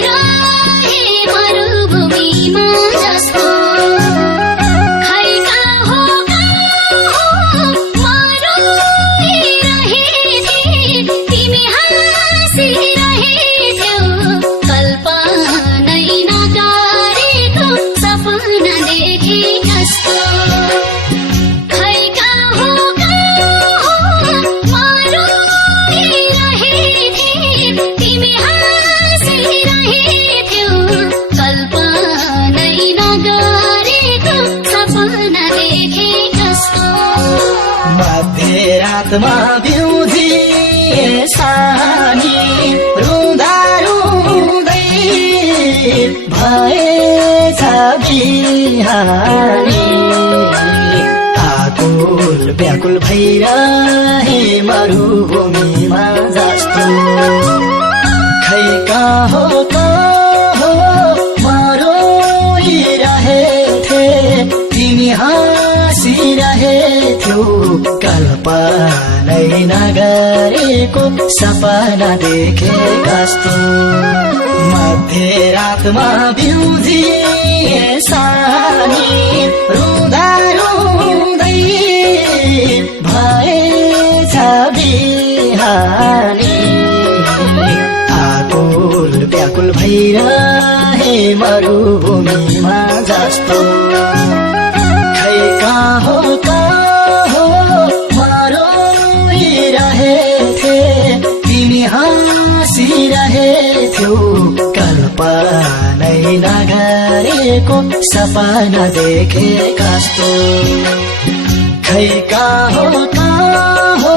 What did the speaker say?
भइरहे मरुभूमिमा जस्तो खै कहाँ हो मरुइरहेथे तिमी हाँसिरहेथ्यौ कल्पनै नगरेको सपना देखे जस्तो खै कहाँ हो मरुइरहेथे तिमी हाँसिरहेथ्यौ कल्पनै नगरेको सपना देखे जस्तो मध्यरातमा बिउजिए सानी रुँदा रुँदै भएछ बिहानी आकुल व्याकुल भइरहे मरुभूमिमा जस्तो खै कहाँ हो मरोइरहेथे तिमी हाँसिरहेथ्यौ कल्पनै नगरेको सपना देखे कस्तो मध्यरातमा बिउजिए सानी रुँदा रुँदै भएछ बिहानी आकुल व्याकुल भइरहे मरुभूमिमा जस्तो खै कहाँ हो मरोइरहेथे तिमी हाँसिरहेथ्यौ कल्पनै नगरेको सपना देखे कस्तो खै कहाँ हो